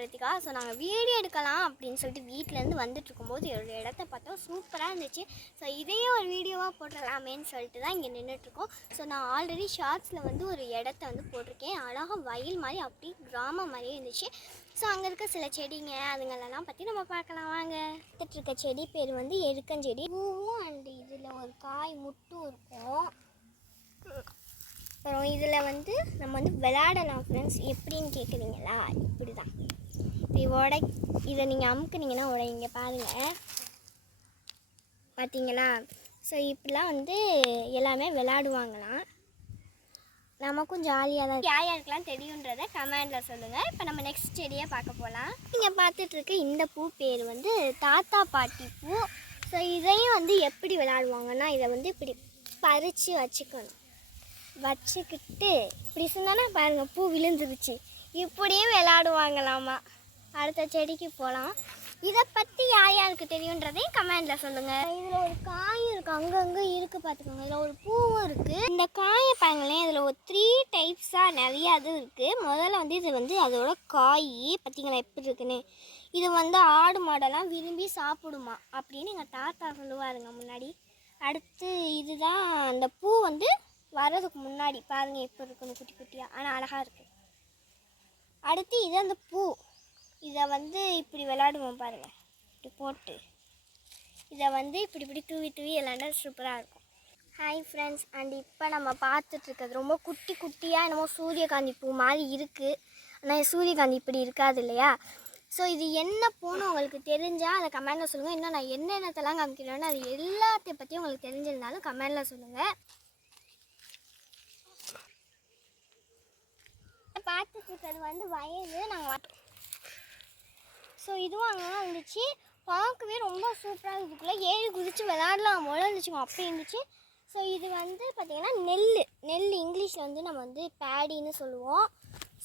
Prathika. So நாங்கள் video எடுக்கலாம் அப்படின்னு சொல்லிட்டு வீட்டிலேருந்து வந்துட்டு இருக்கும்போது ஒரு இடத்த பார்த்தோம், சூப்பராக இருந்துச்சு. ஸோ இதையே ஒரு வீடியோவாக போட்டுடலாமேன்னு சொல்லிட்டு தான் இங்கே நின்றுட்டுருக்கோம். ஸோ நான் ஆல்ரெடி ஷார்ட்ஸில் வந்து ஒரு இடத்த வந்து போட்டிருக்கேன். அழகாக வயல் மாதிரி அப்படி கிராமம் மாதிரியே இருந்துச்சு. ஸோ அங்கே இருக்க சில செடிங்க அதுங்களெல்லாம் பற்றி நம்ம பார்க்கலாம் வாங்க. பார்த்துட்ருக்க செடி பேர் வந்து எருக்கஞ்செடி. பூவும் அண்ட் இதில் ஒரு காய் முட்டும் இருக்கும். அப்புறம் இதில் வந்து நம்ம வந்து விளையாடலாம் ஃப்ரெண்ட்ஸ். எப்படின்னு கேட்குறீங்களா? இப்படி தான் இதை நீங்கள் அமுக்குனீங்கன்னா உடைங்க பாருங்கள், பார்த்தீங்களா? ஸோ இப்படிலாம் வந்து எல்லாமே விளையாடுவாங்களாம். நமக்கும் ஜாலியாக தான். யாருக்கெல்லாம் தெரியுன்றதை கமெண்டில் சொல்லுங்கள். இப்போ நம்ம நெக்ஸ்ட் செடியை பார்க்க போகலாம். நீங்கள் பார்த்துட்ருக்க இந்த பூ பேர் வந்து தாத்தா பாட்டி பூ. ஸோ இதையும் வந்து எப்படி விளையாடுவாங்கன்னா, இதை வந்து இப்படி பறித்து வச்சுக்கிட்டு இப்படி சொன்னா பாருங்கள் பூ விழுந்துருச்சு. இப்படியே விளையாடுவாங்களாமா. அடுத்த செடிக்கு போகலாம். இதை பற்றி யாருக்கு தெரியுன்றதையும் கமெண்டில் சொல்லுங்கள். இதில் ஒரு காய் இருக்குது, அங்கங்கே இருக்குது பார்த்துக்கோங்க. இதில் ஒரு பூவும் இருக்குது. இந்த காயை பாருங்களேன், இதில் ஒரு 3 டைப்ஸாக நிறையா இது இருக்குது. முதல்ல வந்து இது வந்து அதோட காய் பார்த்திங்களா எப்படி இருக்குன்னு. இது வந்து ஆடு மாடெல்லாம் விரும்பி சாப்பிடுமா அப்படின்னு எங்கள் தாத்தா சொல்லுவாருங்க முன்னாடி. அடுத்து இதுதான் அந்த பூ வந்து வர்றதுக்கு முன்னாடி பாருங்கள் எப்படி இருக்குன்னு, குட்டி குட்டியாக ஆனால் அழகாக இருக்குது. அடுத்து இது அந்த பூ, இதை வந்து இப்படி விளையாடுவோம் பாருங்கள், இப்படி போட்டு இதை வந்து இப்படி தூவி விளையாண்டா சூப்பராக இருக்கும். ஹாய் ஃப்ரெண்ட்ஸ், அண்ட் இப்போ நம்ம பார்த்துட்ருக்கிறது ரொம்ப குட்டியாக என்னமோ சூரியகாந்தி பூ மாதிரி இருக்குது. ஆனால் சூரியகாந்தி இப்படி இருக்காது இல்லையா? ஸோ இது என்ன பூன்னு உங்களுக்கு தெரிஞ்சால் அதை கமெண்டில் சொல்லுங்கள். இன்னும் நான் என்னென்னத்தெல்லாம் காமிக்கிறேன்னு அது எல்லாத்தையும் பற்றியும் உங்களுக்கு தெரிஞ்சிருந்தாலும் கமெண்டில் சொல்லுங்கள். பார்த்துட்ருக்கிறது வந்து வயல் நாங்கள். ஸோ இதுவும் அங்கே தான் இருந்துச்சு. பார்க்கவே ரொம்ப சூப்பராக இருந்துக்குள்ளே ஏறி குதித்து விளையாடலாம் போல இருந்துச்சுங்க, அப்படி இருந்துச்சு. ஸோ இது வந்து பார்த்திங்கன்னா நெல் இங்கிலீஷில் வந்து நம்ம வந்து பேடின்னு சொல்லுவோம்.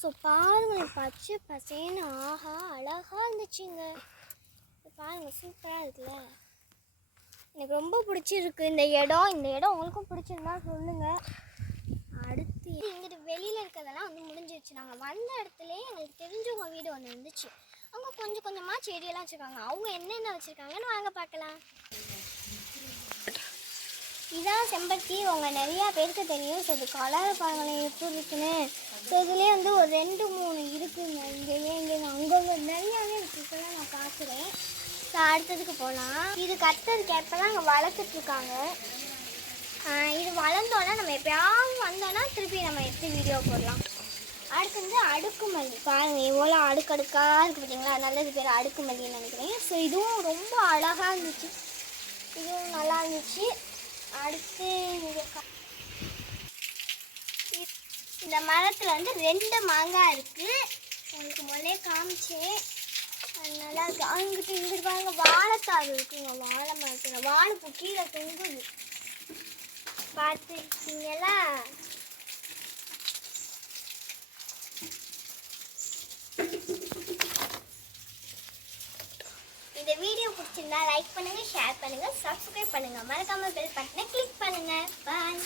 ஸோ பாருங்கள் பச்சை பசேன்னு ஆஹா அழகாக இருந்துச்சுங்க. பாருங்கள் சூப்பராக இருக்குல்ல. எனக்கு ரொம்ப பிடிச்சிருக்கு இந்த இடம். உங்களுக்கும் பிடிச்சிருந்தா சொல்லுங்கள். அடுத்து இங்கிட்டு வெளியில் இருக்கிறதெல்லாம் வந்து முடிஞ்சிருச்சு. நாங்கள் வந்த இடத்துலேயே எங்களுக்கு தெரிஞ்சவங்க வீடு ஒன்று இருந்துச்சு. அவங்க கொஞ்சமாக செடியெல்லாம் வச்சுருக்காங்க. அவங்க என்னென்ன வச்சுருக்காங்கன்னு வாங்க பார்க்கலாம். இதான் செம்பருத்தி. அவங்க நிறையா பேருக்கு தெரியும். ஸோ இது கலர் பாருங்களேன் எப்படி இருக்குன்னு. ஸோ இதுலேயே வந்து ஒரு 2-3 இருக்குங்க. இங்கே அங்கங்கே நிறையாவே இருக்குது. இப்போலாம் நான் பார்க்குறேன். ஸோ அடுத்ததுக்கு போகலாம். இது கத்தரிக்காய் இப்போலாம் அங்கே வளர்த்துட்ருக்காங்க. இது வளர்ந்தோன்னா நம்ம எப்போயாவது வந்தோன்னா திருப்பி நம்ம எடுத்து வீடியோ போடலாம். அடுத்து வந்து அடுக்குமல்லி பாருங்கள் எவ்வளோ அடுக்கடுக்காக இருக்குது பார்த்தீங்களா? நல்லது பேர் அடுக்குமல்லின்னு நினைக்கிறேன். ஸோ இதுவும் ரொம்ப அழகாக இருந்துச்சு, இதுவும் நல்லா இருந்துச்சு. அடுத்து இந்த மரத்தில் வந்து 2 மாங்காய் இருக்குது. உங்களுக்கு முதலே காமிச்சேன், நல்லா இருக்குது. இங்கிட்டு பாருங்க வாழைத்தாறு இருக்குங்க. வாழை மரத்தில் வாழைப்பூ கீழே தொங்குது பார்த்துருக்கீங்களா? இந்த வீடியோ பிடிச்சிருந்தா லைக் பண்ணுங்கள், ஷேர் பண்ணுங்கள், சப்ஸ்கிரைப் பண்ணுங்கள், மறக்காமல் பெல் பட்டனை கிளிக் பண்ணுங்கள். பாய்.